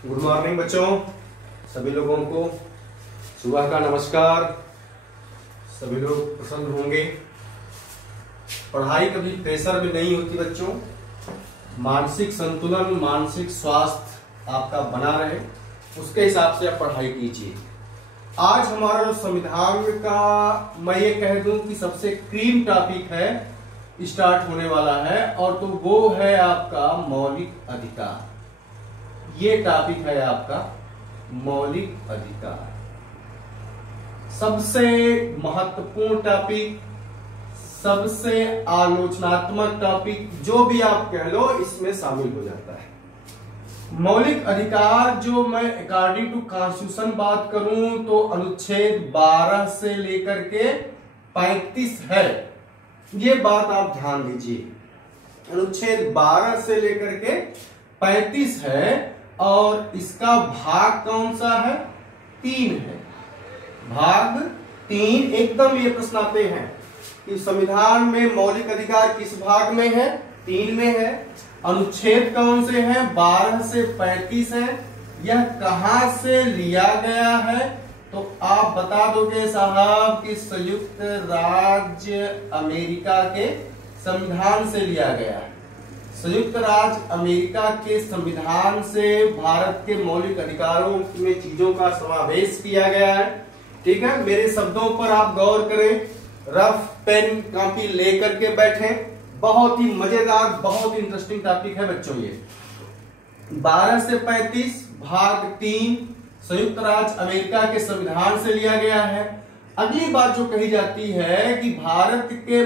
Good morning बच्चों, सभी लोगों को सुबह का नमस्कार। सभी लोग प्रसन्न होंगे। पढ़ाई कभी प्रेशर में नहीं होती बच्चों। मानसिक संतुलन, मानसिक स्वास्थ्य आपका बना रहे, उसके हिसाब से आप पढ़ाई कीजिए। आज हमारा जो संविधान का, मैं ये कह दूं कि सबसे क्रीम टॉपिक है, स्टार्ट होने वाला है, और तो वो है आपका मौलिक अधिकार। ये टॉपिक है आपका मौलिक अधिकार। सबसे महत्वपूर्ण टॉपिक, सबसे आलोचनात्मक टॉपिक, जो भी आप कह लो, इसमें शामिल हो जाता है। मौलिक अधिकार जो मैं अकॉर्डिंग टू कॉन्स्टिट्यूशन बात करूं तो अनुच्छेद 12 से लेकर के 35 है। ये बात आप ध्यान दीजिए। अनुच्छेद 12 से लेकर के 35 है, और इसका भाग कौन सा है? 3 है। भाग 3। एकदम ये प्रश्न आते हैं कि संविधान में मौलिक अधिकार किस भाग में है? 3 में है। अनुच्छेद कौन से हैं? 12 से 35 है। यह कहां से लिया गया है? तो आप बता दोगे साहब कि संयुक्त राज्य अमेरिका के संविधान से लिया गया है। संयुक्त राज्य अमेरिका के संविधान से भारत के मौलिक अधिकारों में चीजों का समावेश किया गया है। ठीक है, मेरे शब्दों पर आप गौर करें, रफ पेन कॉपी लेकर के बैठें। बहुत ही मजेदार, बहुत ही इंटरेस्टिंग टॉपिक है बच्चों ये। 12 से 35 भाग 3 संयुक्त राज्य अमेरिका के संविधान से लिया गया है। अगली बात जो कही जाती है कि भारत के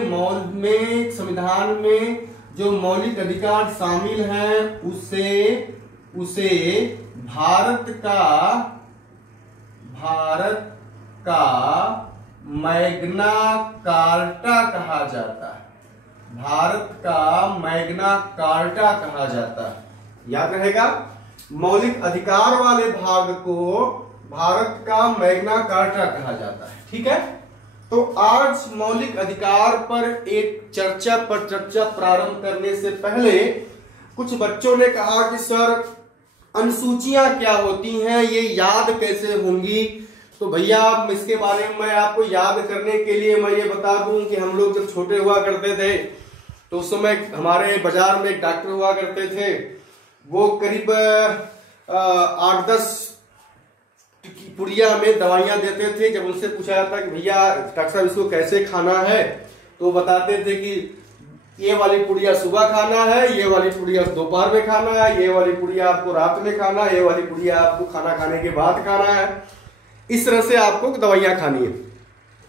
संविधान में जो मौलिक अधिकार शामिल हैं उसे भारत का मैग्ना कार्टा कहा जाता है। भारत का मैग्ना कार्टा कहा जाता है। याद रहेगा, मौलिक अधिकार वाले भाग को भारत का मैग्ना कार्टा कहा जाता है। ठीक है, तो आज मौलिक अधिकार पर एक चर्चा प्रारंभ करने से पहले कुछ बच्चों ने कहा कि सर अनुसूचियां क्या होती हैं, ये याद कैसे होंगी? तो भैया इसके बारे में मैं आपको याद करने के लिए मैं ये बता दूं कि हम लोग जब छोटे हुआ करते थे तो उस समय हमारे बाजार में एक डॉक्टर हुआ करते थे। वो करीब 8-10 पुड़िया में दवाइयां देते थे। जब उनसे पूछा जाता कि भैया डॉक्टर साहब इसको कैसे खाना है, तो बताते थे कि ये वाली पुड़िया सुबह खाना है, ये वाली पुड़िया दोपहर में खाना है, ये वाली पुड़िया आपको रात में खाना है, ये वाली पुड़िया आपको खाना खाने के बाद खाना है। इस तरह से आपको दवाइयां खानी है।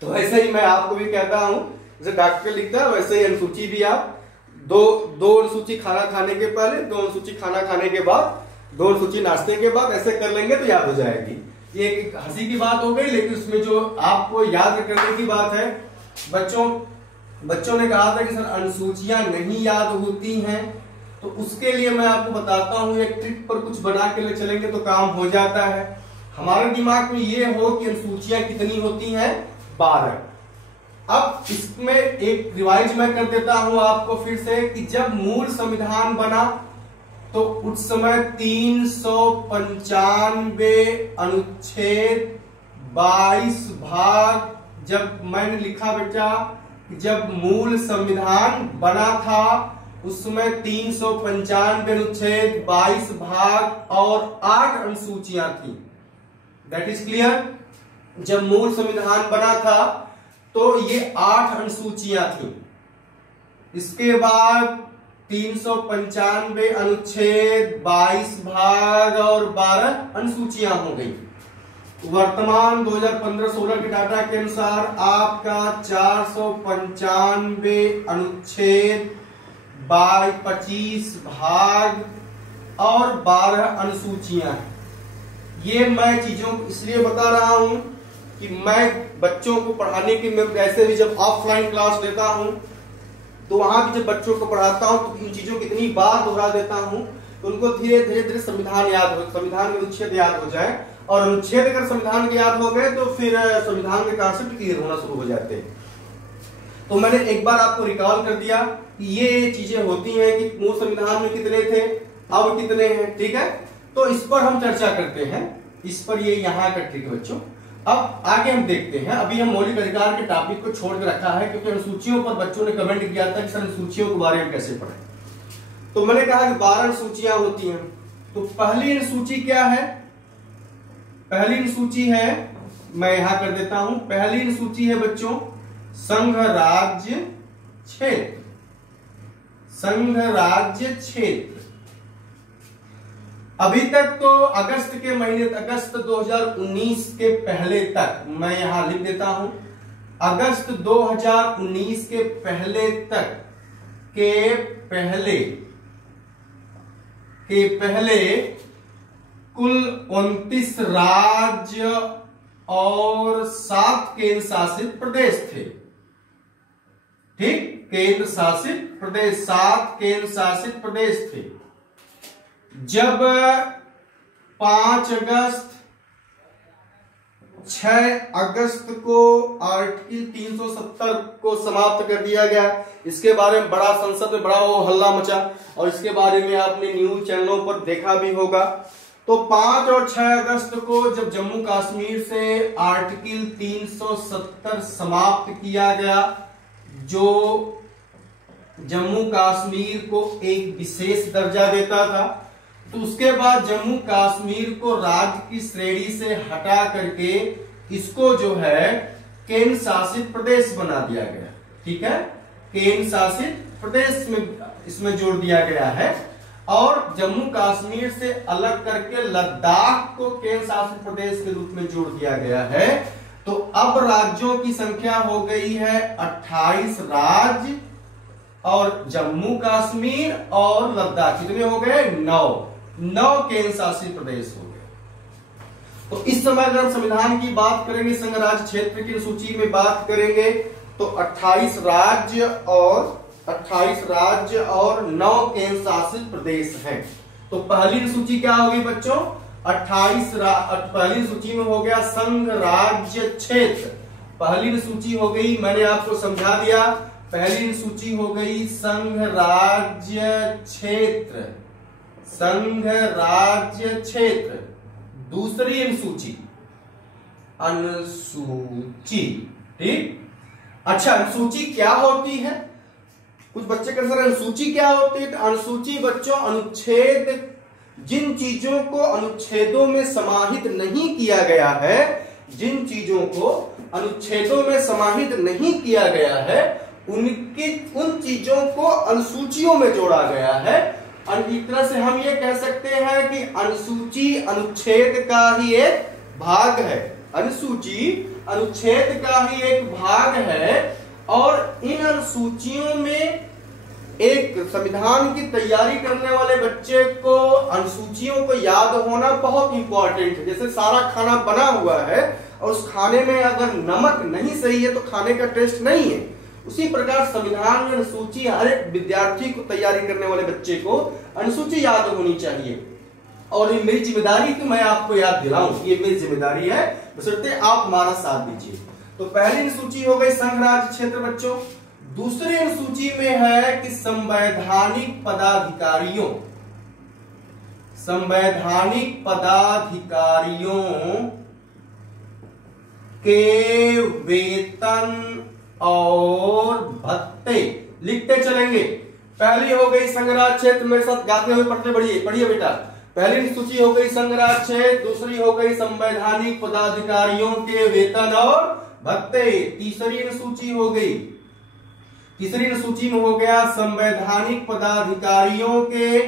तो ऐसे ही मैं आपको भी कहता हूं, जैसे डॉक्टर लिखता है वैसे ही अनुसूची भी आप दो अनुसूची खाना खाने के पहले, 2 अनुसूची खाना खाने के बाद, 2 अनुसूची नाश्ते के बाद, ऐसे कर लेंगे तो याद हो जाएगी। ये एक हंसी की बात हो गई, लेकिन उसमें जो आपको याद करने की बात है, बच्चों ने कहा था कि सर अनुसूचियां नहीं याद होती हैं, तो उसके लिए मैं आपको बताता हूं, एक ट्रिक पर कुछ बना के ले चलेंगे तो काम हो जाता है। हमारे दिमाग में ये हो कि अनुसूचियां कितनी होती हैं? 12। अब इसमें एक रिवाइज मैं कर देता हूं आपको फिर से कि जब मूल संविधान बना तो उस समय 395 अनुच्छेद 22 भाग, जब मैंने लिखा बेटा कि जब मूल संविधान बना था उस समय 395 अनुच्छेद 22 भाग और 8 अनुसूचियां थी। That is clear. जब मूल संविधान बना था तो ये 8 अनुसूचियां थी। इसके बाद 395 अनुच्छेद 22 भाग और 12 अनुसूचियां हो गई। वर्तमान 2015-16 के डाटा के अनुसार आपका 495 अनुच्छेद 25 भाग और 12 अनुसूचियां हैं। ये मैं चीजों को इसलिए बता रहा हूं कि मैं बच्चों को पढ़ाने की, मैं ऐसे भी जब ऑफलाइन क्लास लेता हूं तो वहां भी जब बच्चों को पढ़ाता हूं तो इन चीजों को इतनी बार दोहरा देता हूं तो उनको धीरे धीरे संविधान याद हो, संविधान के अनुच्छेद याद हो जाए, और अनुच्छेद अगर संविधान के याद हो गए तो फिर संविधान के कॉन्सेप्ट क्लियर होना शुरू हो जाते हैं। तो मैंने एक बार आपको रिकॉल कर दिया कि ये चीजें होती हैं कि मूल संविधान में कितने थे, अब कितने हैं। ठीक है, तो इस पर हम चर्चा करते हैं, इस पर ये यहाँ का ठीक है बच्चों। अब आगे हम देखते हैं, अभी हम मौलिक अधिकार के टॉपिक को छोड़ के रखा है क्योंकि अनुसूचियों पर बच्चों ने कमेंट किया था कि सर अनुसूचियों के बारे में कैसे पढ़ें। तो मैंने कहा कि 12 अनुसूचियां होती हैं। तो पहली अनुसूची क्या है? पहली अनुसूची है, मैं यहां कर देता हूं, पहली अनुसूची है बच्चों संघ राज्य क्षेत्र। संघ राज्य क्षेत्र अभी तक तो अगस्त के महीने, अगस्त 2019 के पहले तक, मैं यहां लिख देता हूं, अगस्त 2019 के पहले तक के पहले कुल 29 राज्य और 7 केंद्र शासित प्रदेश थे। ठीक, केंद्र शासित प्रदेश, 7 केंद्र शासित प्रदेश थे। जब 5 अगस्त 6 अगस्त को आर्टिकल 370 को समाप्त कर दिया गया, इसके बारे में बड़ा संसद में बड़ा वो हल्ला मचा और इसके बारे में आपने न्यूज चैनलों पर देखा भी होगा। तो 5 और 6 अगस्त को जब जम्मू कश्मीर से आर्टिकल 370 समाप्त किया गया, जो जम्मू कश्मीर को एक विशेष दर्जा देता था, तो उसके बाद जम्मू कश्मीर को राज्य की श्रेणी से हटा करके इसको जो है केंद्र शासित प्रदेश बना दिया गया। ठीक है, केंद्र शासित प्रदेश में इसमें जोड़ दिया गया है और जम्मू कश्मीर से अलग करके लद्दाख को केंद्र शासित प्रदेश के रूप में जोड़ दिया गया है। तो अब राज्यों की संख्या हो गई है 28 राज्य और जम्मू कश्मीर और लद्दाख कितने हो गए? 9 केंद्र शासित प्रदेश हो गए। तो इस समय अगर हम संविधान की बात करेंगे, संघ राज्य क्षेत्र की सूची में बात करेंगे तो 28 राज्य और 9 केंद्र शासित प्रदेश हैं। तो पहली सूची क्या होगी बच्चों? पहली सूची में हो गया संघ राज्य क्षेत्र, पहली सूची हो गई, मैंने आपको समझा दिया, पहली सूची हो गई संघ राज्य क्षेत्र, संघ राज्य क्षेत्र। दूसरी अनुसूची ठीक। अच्छा, अनुसूची क्या होती है? कुछ बच्चे कहते सर अनुसूची क्या होती है? तो अनुसूची बच्चों अनुच्छेद, जिन चीजों को अनुच्छेदों में समाहित नहीं किया गया है, जिन चीजों को अनुच्छेदों में समाहित नहीं किया गया है, उन चीजों को अनुसूचियों में जोड़ा गया है। एक तरह से हम ये कह सकते हैं कि अनुसूची अनुच्छेद का ही एक भाग है। अनुसूची अनुच्छेद का ही एक भाग है और इन अनुसूचियों में एक संविधान की तैयारी करने वाले बच्चे को अनुसूचियों को याद होना बहुत इंपॉर्टेंट है। जैसे सारा खाना बना हुआ है और उस खाने में अगर नमक नहीं सही है तो खाने का टेस्ट नहीं है, उसी प्रकार संविधान में अनुसूची हर एक विद्यार्थी को, तैयारी करने वाले बच्चे को अनुसूची याद होनी चाहिए। और ये मेरी जिम्मेदारी कि मैं आपको याद दिलाऊं, ये मेरी जिम्मेदारी है, बशर्ते आप हमारा साथ दीजिए। तो पहली अनुसूची हो गई संघ राज्य क्षेत्र बच्चों। दूसरी अनुसूची में है कि संवैधानिक पदाधिकारियों के वेतन और भत्ते लिखते चलेंगे। पहली हो गई संघ राज्य क्षेत्र, मेरे साथ गाते हुए पढ़ते पढ़िए बेटा। पहली सूची हो गई संघ राज्य क्षेत्र, दूसरी हो गई संवैधानिक पदाधिकारियों के वेतन और भत्ते। तीसरी सूची हो गई, तीसरी सूची में हो गया संवैधानिक पदाधिकारियों के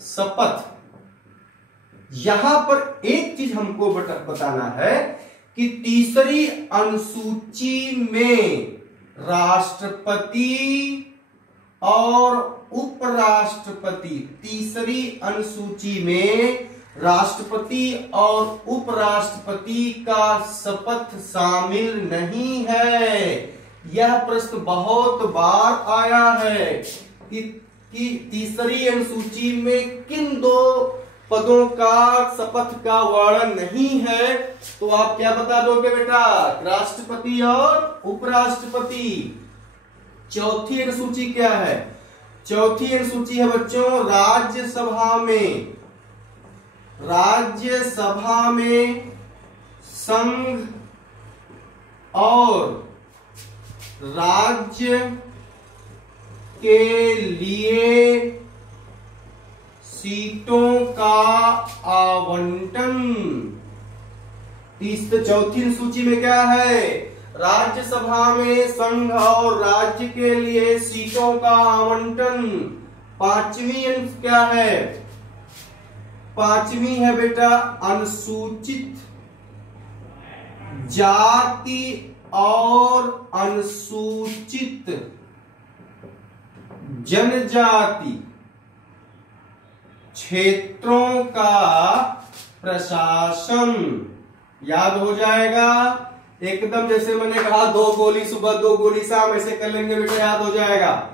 शपथ। यहां पर एक चीज हमको बताना है कि तीसरी अनुसूची में राष्ट्रपति और उपराष्ट्रपति, तीसरी अनुसूची में राष्ट्रपति और उपराष्ट्रपति का शपथ शामिल नहीं है। यह प्रश्न बहुत बार आया है कि तीसरी अनुसूची में किन दो पदों का शपथ का वर्णन नहीं है तो आप क्या बता दोगे बेटा? राष्ट्रपति और उपराष्ट्रपति। चौथी अनुसूची क्या है? चौथी अनुसूची है बच्चों राज्यसभा में, राज्यसभा में संघ और राज्य के लिए सीटों का आवंटन। चौथी सूची में क्या है? राज्यसभा में संघ और राज्य के लिए सीटों का आवंटन। पांचवी क्या है? पांचवी है बेटा अनुसूचित जाति और अनुसूचित जनजाति क्षेत्रों का प्रशासन। याद हो जाएगा एकदम, जैसे मैंने कहा 2 गोली सुबह 2 गोली शाम, ऐसे कर लेंगे बेटा याद हो जाएगा।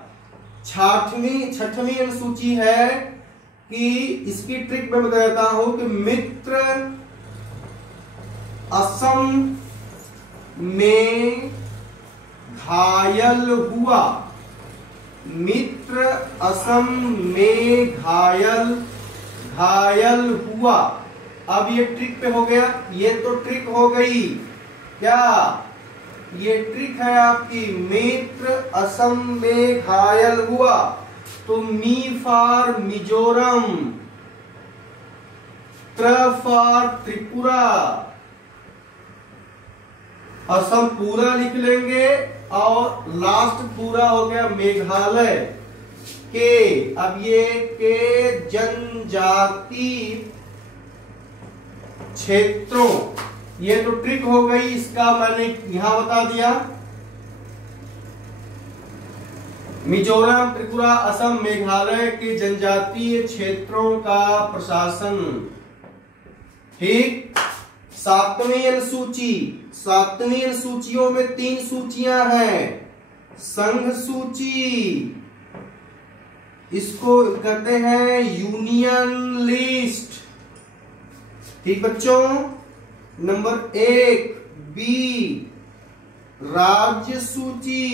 छठवीं अनुसूची है कि इसकी ट्रिक मैं बता देता हूं कि मित्र असम में घायल हुआ, मित्र असम में घायल हुआ। अब ये ट्रिक पे हो गया, ये तो ट्रिक हो गई क्या? ये ट्रिक है आपकी, मित्र असम में घायल हुआ तो मी फॉर मिजोरम, त्र फॉर त्रिपुरा, असम पूरा लिख लेंगे और लास्ट पूरा हो गया मेघालय के। अब ये के जनजाति क्षेत्रों, ये तो ट्रिक हो गई, इसका मैंने यहां बता दिया। मिजोरम, त्रिपुरा, असम, मेघालय के जनजातीय क्षेत्रों का प्रशासन। ठीक। सातवीं अनुसूची, सातवीं अनुसूचियों में 3 सूचियां हैं। संघ सूची, इसको कहते हैं यूनियन लिस्ट। ठीक बच्चों। नंबर 1 बी राज्य सूची,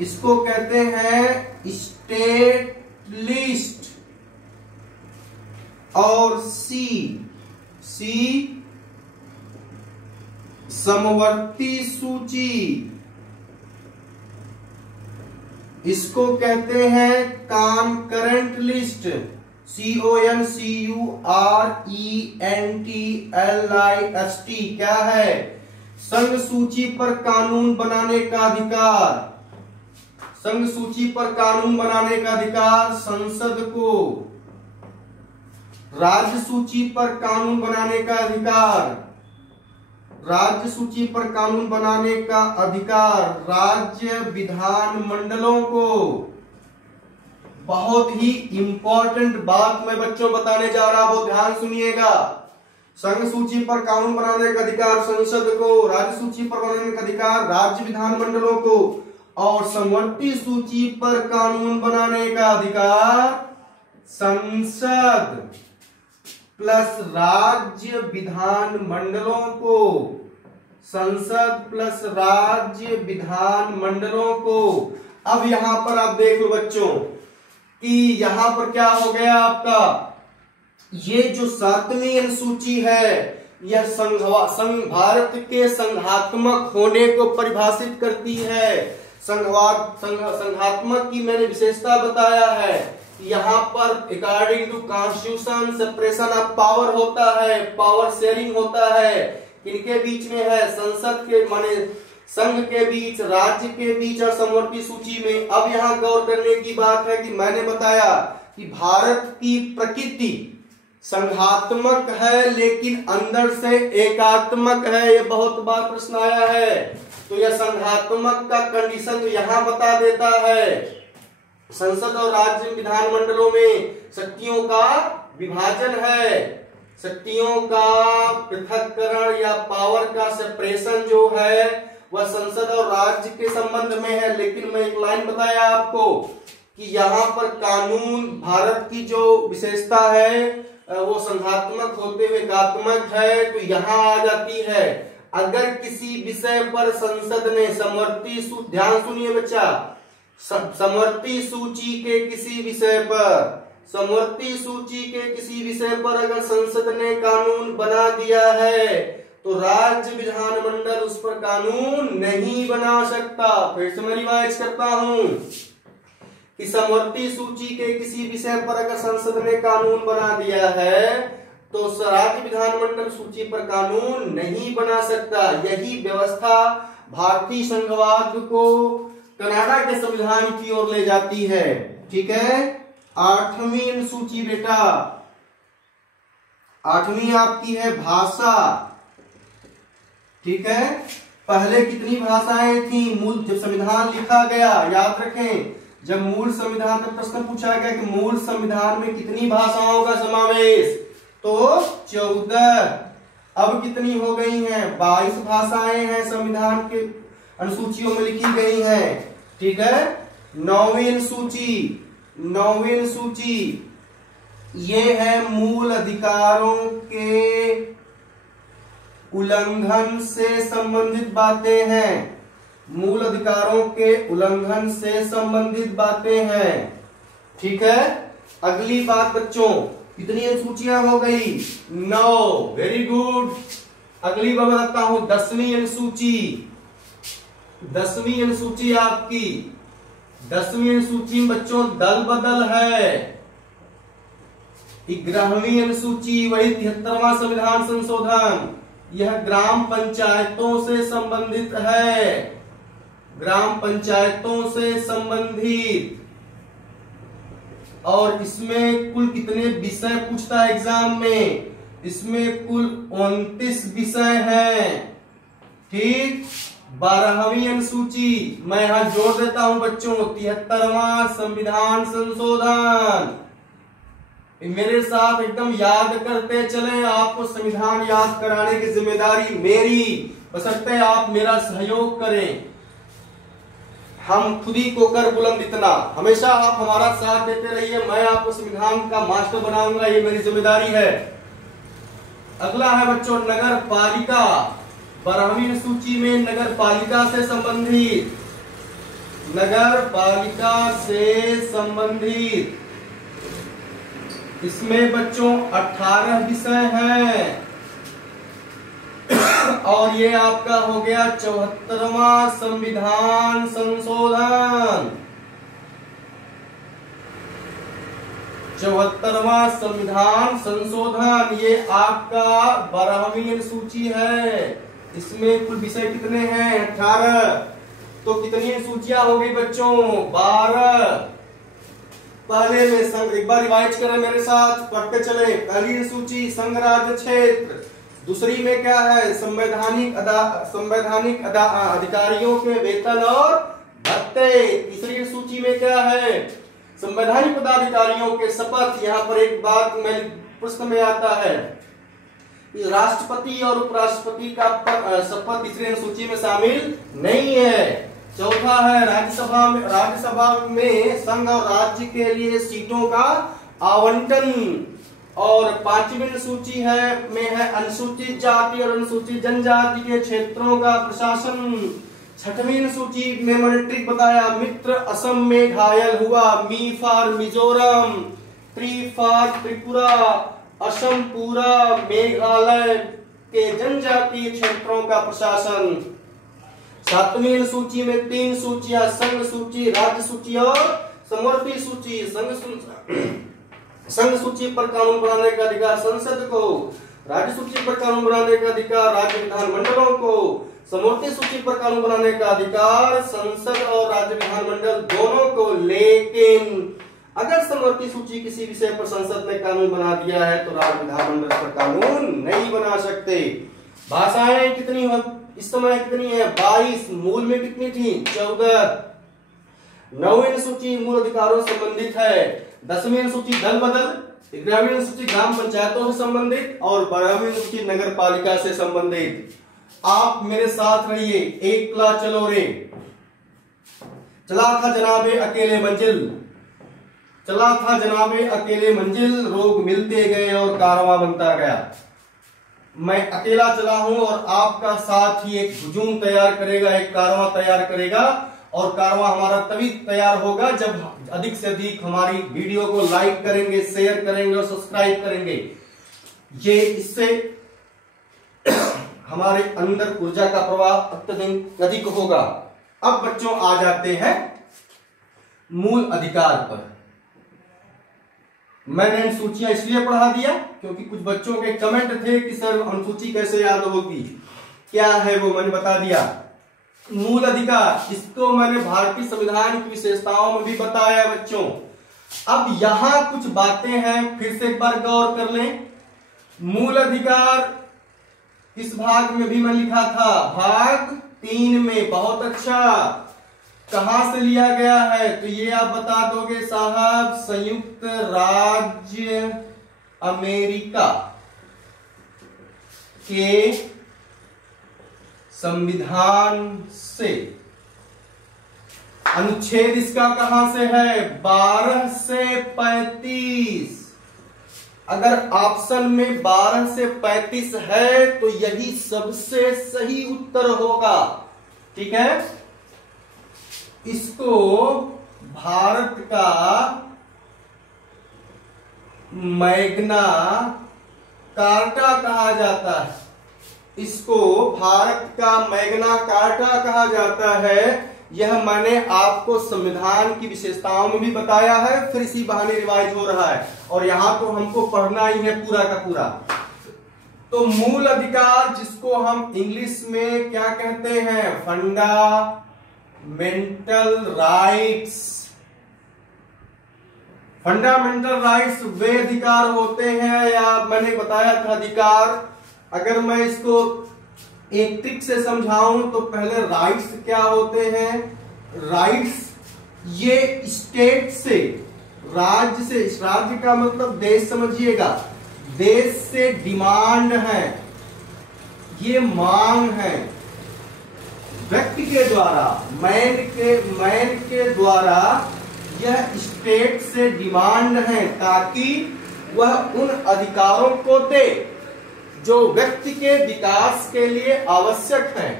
इसको कहते हैं स्टेट लिस्ट। और सी समवर्ती सूची, इसको कहते हैं कॉन्करेंट लिस्ट। CONCURENTLIST क्या है? संघ सूची पर कानून बनाने का अधिकार। संघ सूची पर कानून बनाने का अधिकार संसद को। राज्य सूची पर कानून बनाने का अधिकार, राज्य सूची पर कानून बनाने का अधिकार राज्य विधान मंडलों को। बहुत ही इंपॉर्टेंट बात मैं बच्चों बताने जा रहा हूं, ध्यान सुनिएगा। संघ सूची पर कानून बनाने का अधिकार संसद को, राज्य सूची पर बनाने का अधिकार राज्य विधान मंडलों को, और समवर्ती सूची पर कानून बनाने का अधिकार संसद प्लस राज्य विधान मंडलों को, संसद प्लस राज्य विधान मंडलों को। अब यहां पर आप देख लो बच्चों कि यहां पर क्या हो गया आपका, ये जो सातवीं अनुसूची है यह भारत के संघात्मक होने को परिभाषित करती है। संघात्मक की मैंने विशेषता बताया है, यहाँ पर according to constitution separation of power होता है, पावर शेयरिंग होता है। किनके बीच में है? संसद के माने संघ के बीच, राज्य के बीच और समवर्ती सूची में। अब यहाँ गौर करने की बात है कि मैंने बताया कि भारत की प्रकृति संघात्मक है लेकिन अंदर से एकात्मक है। ये बहुत बार प्रश्न आया है, तो यह संघात्मक का कंडीशन तो यहाँ बता देता है। संसद और राज्य विधान मंडलों में शक्तियों का विभाजन है, शक्तियों का पृथक्करण या पावर का सेपरेशन जो है वह संसद और राज्य के संबंध में है। लेकिन मैं एक लाइन बताया आपको कि यहाँ पर कानून भारत की जो विशेषता है वो संघात्मक होते हुए एकात्मक है, तो यहाँ आ जाती है अगर किसी विषय पर संसद ने समवर्ती ध्यान सुनिए बच्चा, समवर्ती सूची के किसी विषय पर, समवर्ती सूची के किसी विषय पर अगर संसद ने कानून बना दिया है तो राज्य विधानमंडल उस पर कानून नहीं बना सकता। फिर से मैं रिवाइज करता हूं कि समवर्ती सूची के किसी विषय पर अगर संसद ने कानून बना दिया है तो राज्य विधानमंडल सूची पर कानून नहीं बना सकता। यही व्यवस्था भारतीय संघवाद को कनाडा के संविधान की ओर ले जाती है। ठीक है, 8वीं अनुसूची बेटा, 8वीं आपकी है भाषा। ठीक है, पहले कितनी भाषाएं थी? मूल जब संविधान लिखा गया, याद रखें, जब मूल संविधान का प्रश्न पूछा गया कि मूल संविधान में कितनी भाषाओं का समावेश, तो 14। अब कितनी हो गई हैं? 22 भाषाएं हैं संविधान के अनुसूचियों में लिखी गई हैं। ठीक है, 9वीं अनुसूची, 9वीं अनुसूची ये है मूल अधिकारों के उल्लंघन से संबंधित बातें हैं, मूल अधिकारों के उल्लंघन से संबंधित बातें हैं। ठीक है, अगली बात बच्चों, कितनी अनुसूचियां हो गई? 9। Very good. अगली बात बताता हूं, 10वीं अनुसूची, 10वीं अनुसूची आपकी, 10वीं अनुसूची बच्चों दल बदल है। 11वीं अनुसूची वही 73वां संविधान संशोधन, यह ग्राम पंचायतों से संबंधित है, ग्राम पंचायतों से संबंधित। और इसमें कुल कितने विषय पूछता है एग्जाम में? इसमें कुल 29 विषय हैं। ठीक, 12वीं अनुसूची मैं यहां जोड़ देता हूं बच्चों, 73वां संविधान संशोधन। मेरे साथ एकदम याद करते चलें, आपको संविधान याद कराने की जिम्मेदारी मेरी, बशर्ते आप मेरा सहयोग करें। हम खुद ही को कर बुलंद इतना, हमेशा आप हमारा साथ देते रहिए, मैं आपको संविधान का मास्टर बनाऊंगा, ये मेरी जिम्मेदारी है। अगला है बच्चों नगर पालिका, 12वीं सूची में नगर पालिका से संबंधित, नगर पालिका से संबंधित इसमें बच्चों 18 विषय हैं और ये आपका हो गया 74वां संविधान संशोधन, 74वां संविधान संशोधन, ये आपका 12वीं अनुसूची है। इसमें कुल विषय कितने हैं? 18। तो कितनी अनुसूचियां हो गई बच्चों? 12। पहले में एक बार रिवाइज करें मेरे साथ, पढ़ते चले। पहली अनुसूची संघ राज्य क्षेत्र, दूसरी में क्या है? संवैधानिक अधिकारियों के वेतन और भत्ते। तीसरी सूची में क्या है? संवैधानिक पदाधिकारियों के शपथ। यहाँ पर एक बात में प्रश्न में आता है, राष्ट्रपति और उपराष्ट्रपति का शपथ तीसरी सूची में शामिल नहीं है। चौथा है राज्यसभा में संघ और राज्य के लिए सीटों का आवंटन। और 5वीं सूची में है अनुसूचित जाति और अनुसूचित जनजाति के क्षेत्रों का प्रशासन। 6वीं सूची में मैंने ट्रिक बताया, मित्र असम में घायल हुआ, मी फॉर मिजोरम, त्रि फॉर त्रिपुरा, असम पूरा मेघालय के जनजातीय क्षेत्रों का प्रशासन। 7वीं सूची में 3 सूचियां, संघ सूची, राज्य सूची और समवर्ती सूची। संघ सूची पर कानून बनाने का अधिकार संसद को, राज्य सूची पर कानून बनाने का अधिकार राज्य विधानमंडलों को, समवर्ती सूची पर कानून बनाने का अधिकार संसद और राज्य विधानमंडल दोनों को। लेकिन अगर समवर्ती सूची किसी विषय पर संसद ने कानून बना दिया है तो राज्य विधानमंडल पर कानून नहीं बना सकते। भाषाएं कितनी हो इस समय? कितनी है? 22। मूल में कितनी थी? 14। 9वीं सूची मूल अधिकारों से संबंधित है, 10वीं सूची दल बदल, 11वीं सूची ग्राम पंचायतों से संबंधित और 12वीं सूची नगर पालिका से संबंधित। आप मेरे साथ रहिए, एकला चलो रे। चला था जनाबे अकेले मंजिल, चला था जनाबे अकेले मंजिल, रोग मिलते गए और कारवां बनता गया। मैं अकेला चला हूं और आपका साथ ही एक हुजूम तैयार करेगा, एक कारवां तैयार करेगा, और कारवां हमारा तभी तैयार होगा जब अधिक से अधिक हमारी वीडियो को लाइक करेंगे, शेयर करेंगे और सब्सक्राइब करेंगे। ये इससे हमारे अंदर ऊर्जा का प्रवाह अत्यधिक अधिक होगा। अब बच्चों आ जाते हैं मूल अधिकार पर। मैंने अनुसूचियां इसलिए पढ़ा दिया क्योंकि कुछ बच्चों के कमेंट थे कि सर अनुसूची कैसे याद होगी, क्या है वो मैंने बता दिया। मूल अधिकार, इसको मैंने भारतीय संविधान की विशेषताओं में भी बताया बच्चों। अब यहां कुछ बातें हैं, फिर से एक बार गौर कर लें। मूल अधिकार इस भाग में भी मैं लिखा था, भाग 3 में। बहुत अच्छा, कहां से लिया गया है तो ये आप बता दोगे साहब, संयुक्त राज्य अमेरिका के संविधान से। अनुच्छेद इसका कहां से है, 12 से 35। अगर ऑप्शन में 12 से 35 है तो यही सबसे सही उत्तर होगा। ठीक है, इसको भारत का मैग्ना कार्टा कहा जाता है। इसको भारत का मैग्ना कार्टा कहा जाता है। यह मैंने आपको संविधान की विशेषताओं में भी बताया है, फिर इसी बहाने रिवाइज हो रहा है, और यहां तो हमको पढ़ना ही है पूरा का पूरा। तो मूल अधिकार, जिसको हम इंग्लिश में क्या कहते हैं, फंडामेंटल राइट्स। फंडामेंटल राइट्स वे अधिकार होते हैं, या मैंने बताया था अधिकार, अगर मैं इसको एक ट्रिक से समझाऊं तो पहले राइट्स क्या होते हैं। राइट्स ये स्टेट से, राज्य से, इस राज्य का मतलब देश समझिएगा, देश से डिमांड है, ये मांग है, व्यक्ति के द्वारा, मैन के द्वारा यह स्टेट से डिमांड है, ताकि वह उन अधिकारों को दे जो व्यक्ति के विकास के लिए आवश्यक है।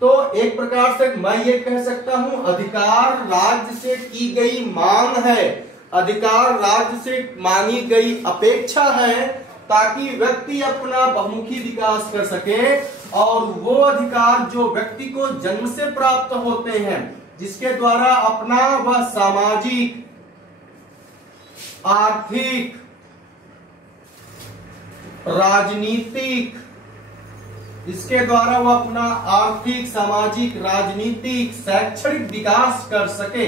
तो एक प्रकार से मैं ये कह सकता हूं, अधिकार राज्य से की गई मांग है, अधिकार राज्य से मांगी गई अपेक्षा है, ताकि व्यक्ति अपना बहुमुखी विकास कर सके। और वो अधिकार जो व्यक्ति को जन्म से प्राप्त होते हैं, जिसके द्वारा अपना वह सामाजिक, आर्थिक, राजनीतिक, इसके द्वारा वह अपना आर्थिक, सामाजिक, राजनीतिक, शैक्षणिक विकास कर सके,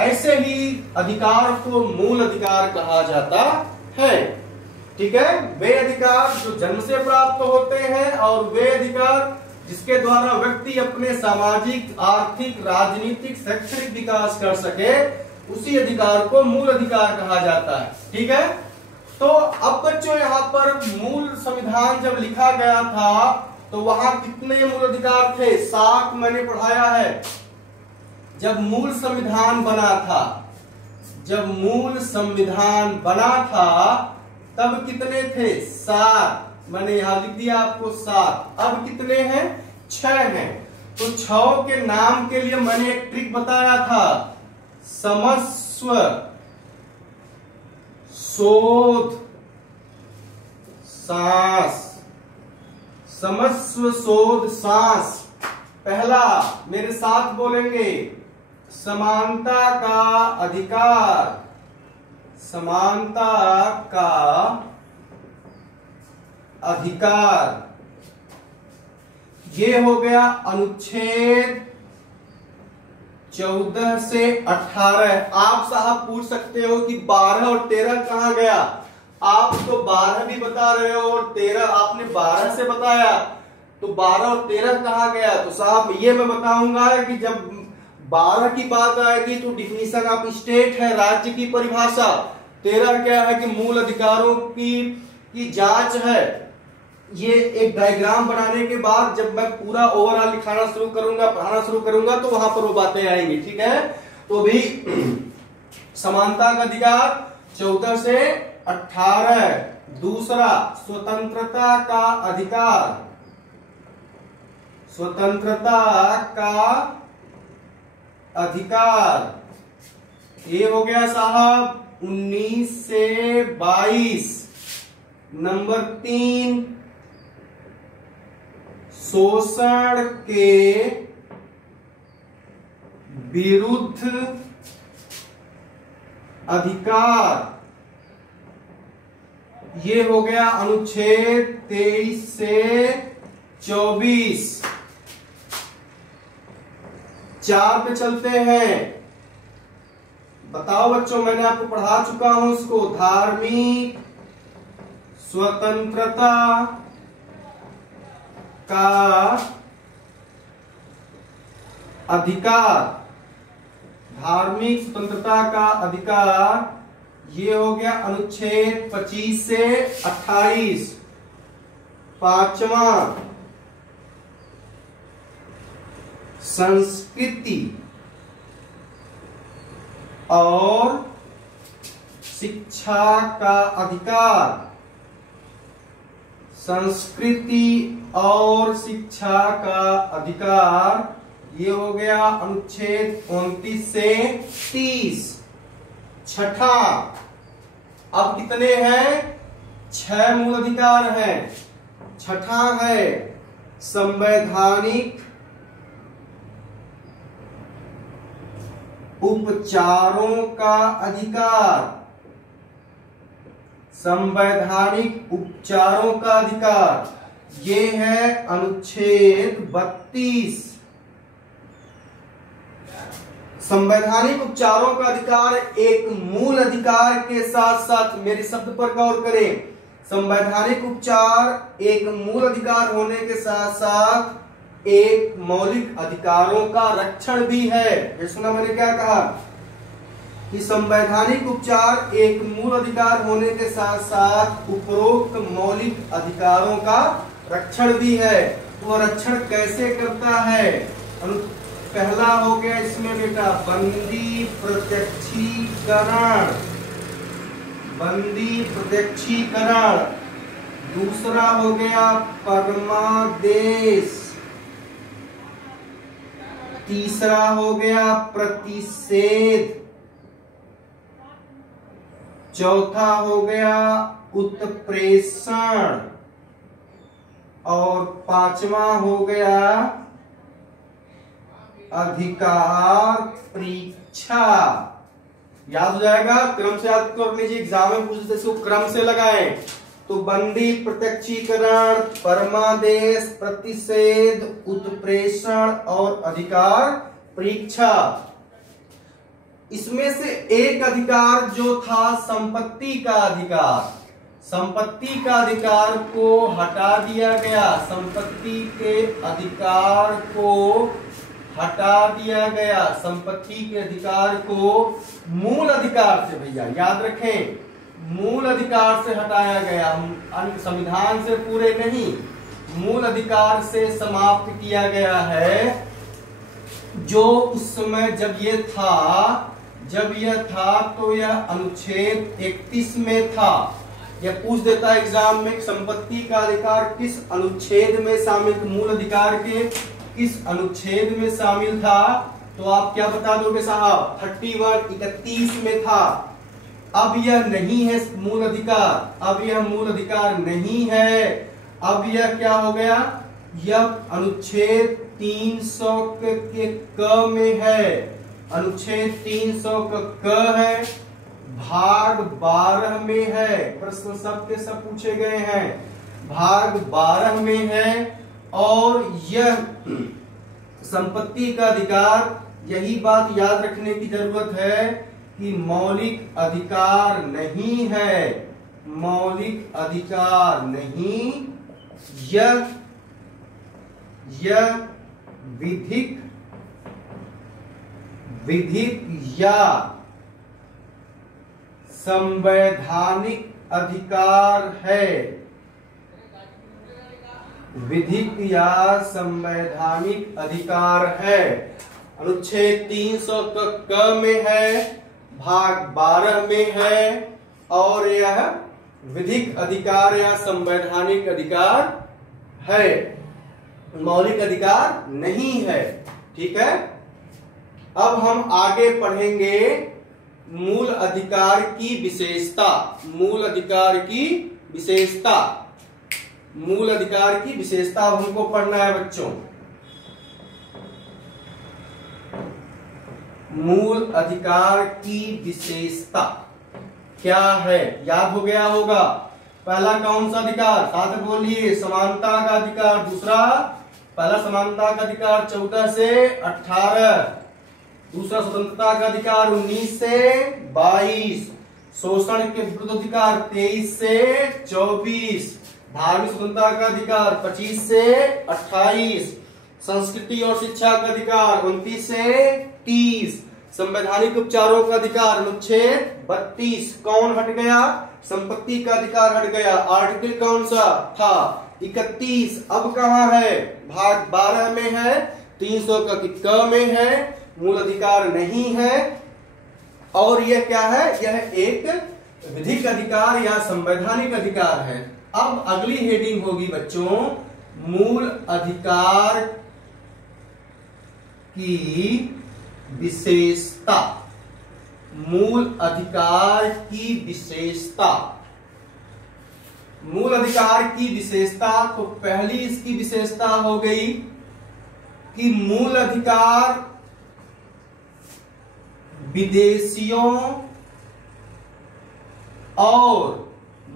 ऐसे ही अधिकार को मूल अधिकार कहा जाता है। ठीक है, वे अधिकार जो जन्म से प्राप्त होते हैं और वे अधिकार जिसके द्वारा व्यक्ति अपने सामाजिक, आर्थिक, राजनीतिक, शैक्षणिक विकास कर सके, उसी अधिकार को मूल अधिकार कहा जाता है। ठीक है, तो अब बच्चों यहां पर मूल संविधान जब लिखा गया था तो वहां कितने मूल अधिकार थे, 7 मैंने पढ़ाया है। जब मूल संविधान बना था, जब मूल संविधान बना था तब कितने थे, 7। मैंने यहां लिख दिया आपको 7। अब कितने हैं, 6 हैं। तो 6 के नाम के लिए मैंने एक ट्रिक बताया था, समस्व, शोध, सांस, समस्व, शोध, सांस। पहला मेरे साथ बोलेंगे, समानता का अधिकार, समानता का अधिकार। ये हो गया अनुच्छेद 14 से 18। आप साहब पूछ सकते हो कि 12 और 13 कहां गया। आप तो 12 भी बता रहे हो और 13 आपने 12 से बताया, तो 12 और 13 कहां गया। तो साहब ये मैं बताऊंगा कि जब 12 की बात आएगी तो डिफिनीशन ऑफ स्टेट है, राज्य की परिभाषा। 13 क्या है कि मूल अधिकारों की जांच है। ये एक डायग्राम बनाने के बाद जब मैं पूरा ओवरऑल लिखाना शुरू करूंगा, पढ़ाना शुरू करूंगा, तो वहां पर वो बातें आएंगी। ठीक है, तो भी समानता का अधिकार 14 से 18। दूसरा स्वतंत्रता का अधिकार, स्वतंत्रता का अधिकार ये हो गया साहब 19 से 22। नंबर 3 शोषण के विरुद्ध अधिकार ये हो गया अनुच्छेद 23 से 24। 4 पे चलते हैं। बताओ बच्चों, मैंने आपको पढ़ा चुका हूं इसको। धार्मिक स्वतंत्रता का अधिकार, धार्मिक स्वतंत्रता का अधिकार ये हो गया अनुच्छेद 25 से 28। 5वां संस्कृति और शिक्षा का अधिकार, संस्कृति और शिक्षा का अधिकार ये हो गया अनुच्छेद 29 से 30। 6ठा, अब कितने हैं? 6 मूल अधिकार हैं। 6ठा है संवैधानिक उपचारों का अधिकार, संवैधानिक उपचारों का अधिकार ये है अनुच्छेद 32। संवैधानिक उपचारों का अधिकार एक मूल अधिकार के साथ साथ, मेरे शब्द पर गौर करें, संवैधानिक उपचार एक मूल अधिकार होने के साथ साथ एक मौलिक अधिकारों का रक्षण भी है। ये सुना मैंने क्या कहा कि संवैधानिक उपचार एक मूल अधिकार होने के साथ साथ उपरोक्त मौलिक अधिकारों का रक्षण भी है। वो रक्षण कैसे करता है? पहला हो गया इसमें बेटा बंदी प्रत्यक्षीकरण, बंदी प्रत्यक्षीकरण। दूसरा हो गया परमादेश। तीसरा हो गया प्रतिषेध। चौथा हो गया उत्प्रेषण। और 5वां हो गया अधिकार परीक्षा। याद हो जाएगा, क्रम से याद कर लीजिए, एग्जाम में पूछते इसको क्रम से लगाएं। तो बंदी प्रत्यक्षीकरण, परमादेश, प्रतिषेध, उत्प्रेषण और अधिकार परीक्षा। इसमें से एक अधिकार जो था संपत्ति का अधिकार, संपत्ति का अधिकार को हटा दिया गया। संपत्ति के अधिकार को हटा दिया गया। संपत्ति के अधिकार को मूल अधिकार से, भैया याद रखें, मूल अधिकार से हटाया गया। संविधान से पूरे नहीं, मूल अधिकार से समाप्त किया गया है। जो उस समय जब यह था तो यह अनुच्छेद 31 में था। यह पूछ देता है एग्जाम में, संपत्ति का अधिकार किस अनुच्छेद में शामिल, मूल अधिकार के किस अनुच्छेद में शामिल था? तो आप क्या बता दोगे साहब? 31 में था। अब यह नहीं है मूल अधिकार, अब यह मूल अधिकार नहीं है। अब यह क्या हो गया? यह अनुच्छेद 300 के क में है। अनुच्छेद 300 का क है, भाग 12 में है। प्रश्न सब के सब पूछे गए हैं, भाग 12 में है। और यह संपत्ति का अधिकार, यही बात याद रखने की जरूरत है कि मौलिक अधिकार नहीं है, मौलिक अधिकार नहीं। यह विधिक या संवैधानिक अधिकार है, विधिक या संवैधानिक अधिकार है। अनुच्छेद 300 क में है, भाग 12 में है और यह विधिक अधिकार या संवैधानिक अधिकार है, मौलिक अधिकार नहीं है। ठीक है, अब हम आगे पढ़ेंगे मूल अधिकार की विशेषता। मूल अधिकार की विशेषता, मूल अधिकार की विशेषता अब हमको पढ़ना है बच्चों। मूल अधिकार की विशेषता क्या है, याद हो गया होगा। पहला कौन सा अधिकार, साथ में बोलिए, समानता का अधिकार। दूसरा, पहला समानता का अधिकार 14 से 18। दूसरा स्वतंत्रता का अधिकार 19 से 22। शोषण के विरुद्ध अधिकार 23 से 24। धार्मिक स्वतंत्रता का अधिकार 25 से 28। संस्कृति और शिक्षा का अधिकार 29 से 30। संवैधानिक उपचारों का अधिकार अनुच्छेद 32। कौन हट गया, संपत्ति का अधिकार हट गया। आर्टिकल कौन सा था, 31। अब कहाँ है, भाग 12 में है, 300 का क में है, मूल अधिकार नहीं है। और यह क्या है, यह एक विधिक अधिकार या संवैधानिक अधिकार है। अब अगली हेडिंग होगी बच्चों, मूल अधिकार की विशेषता। मूल अधिकार की विशेषता, मूल अधिकार की विशेषता। तो पहली इसकी विशेषता हो गई कि मूल अधिकार विदेशियों और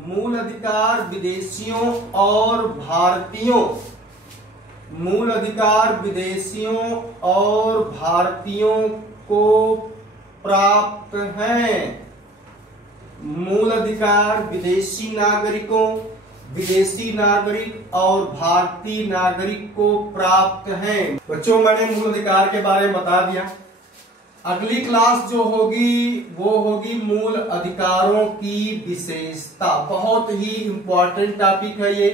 मूल अधिकार विदेशियों और भारतीयों, मूल अधिकार विदेशियों और भारतीयों को प्राप्त हैं। मूल अधिकार विदेशी नागरिकों, विदेशी नागरिक और भारतीय नागरिक को प्राप्त हैं। बच्चों, मैंने मूल अधिकार के बारे में बता दिया। अगली क्लास जो होगी वो होगी मूल अधिकारों की विशेषता। बहुत ही इंपॉर्टेंट टॉपिक है ये,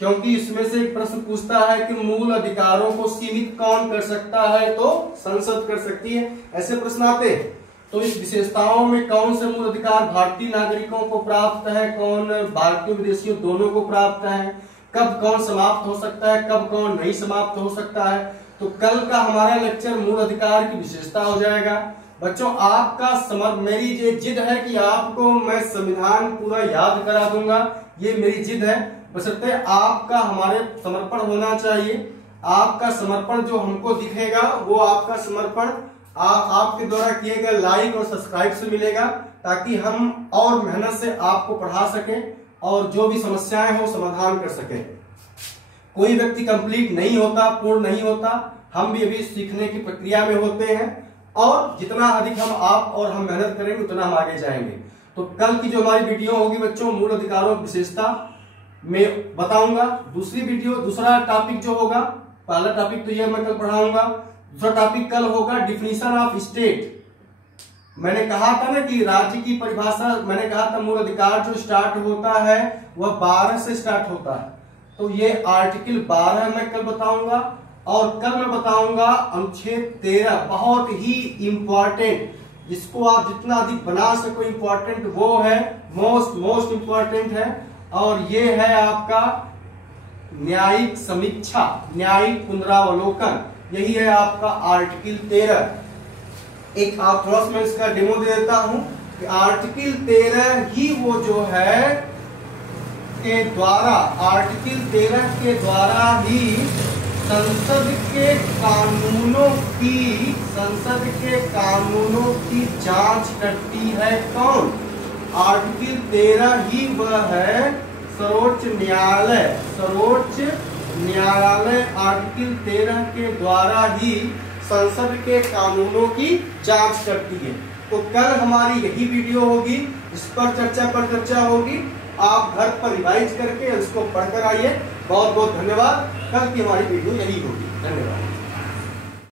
क्योंकि इसमें से एक प्रश्न पूछता है कि मूल अधिकारों को सीमित कौन कर सकता है, तो संसद कर सकती है। ऐसे प्रश्न आते हैं। तो इस विशेषताओं में कौन से मूल अधिकार भारतीय नागरिकों को प्राप्त है, कौन भारतीय विदेशियों दोनों को प्राप्त है, कब कौन समाप्त हो सकता है, कब कौन नहीं समाप्त हो सकता है। तो कल का हमारा लेक्चर मूल अधिकार की विशेषता हो जाएगा। बच्चों, आपका मेरी ये जिद है कि आपको मैं संविधान पूरा याद करा दूंगा, ये मेरी जिद है। बशर्ते आपका हमारे समर्पण होना चाहिए। आपका समर्पण जो हमको दिखेगा वो आपका समर्पण आपके द्वारा किए गए लाइक और सब्सक्राइब से मिलेगा, ताकि हम और मेहनत से आपको पढ़ा सकें और जो भी समस्याएं हो समाधान कर सकें। कोई व्यक्ति कंप्लीट नहीं होता, पूर्ण नहीं होता। हम भी अभी सीखने की प्रक्रिया में होते हैं और जितना अधिक हम आप और हम मेहनत करेंगे उतना हम आगे जाएंगे। तो कल की जो हमारी वीडियो होगी बच्चों, मूल अधिकारों की विशेषता में बताऊंगा। दूसरी वीडियो, दूसरा टॉपिक जो होगा, पहला टॉपिक तो ये मैं कल पढ़ाऊंगा, दूसरा टॉपिक कल होगा डिफिनीशन ऑफ स्टेट। मैंने कहा था ना कि राज्य की परिभाषा, मैंने कहा था मूल अधिकार जो स्टार्ट होता है वह 12 से स्टार्ट होता है। तो ये आर्टिकल 12 मैं कल बताऊंगा और कल मैं बताऊंगा अनुच्छेद 13, बहुत ही इंपॉर्टेंट, जिसको आप जितना अधिक बना सको इंपॉर्टेंट वो है, मोस्ट इंपॉर्टेंट है। और ये है आपका न्यायिक समीक्षा, न्यायिक पुनरावलोकन, यही है आपका आर्टिकल 13। एक आप थोड़ा सा मैं इसका डेमो दे देता हूं कि आर्टिकल 13 ही वो जो है के द्वारा, आर्टिकल 13 के द्वारा ही संसद के कानूनों की जांच करती है। कौन? आर्टिकल 13 ही वह है सर्वोच्च न्यायालय। सर्वोच्च न्यायालय आर्टिकल 13 के द्वारा ही संसद के कानूनों की जांच करती है। तो कल हमारी यही वीडियो होगी, इस पर चर्चा होगी। आप घर पर रिवाइज करके इसको पढ़कर आइए। बहुत बहुत धन्यवाद। कल की हमारी वीडियो यही होगी। धन्यवाद।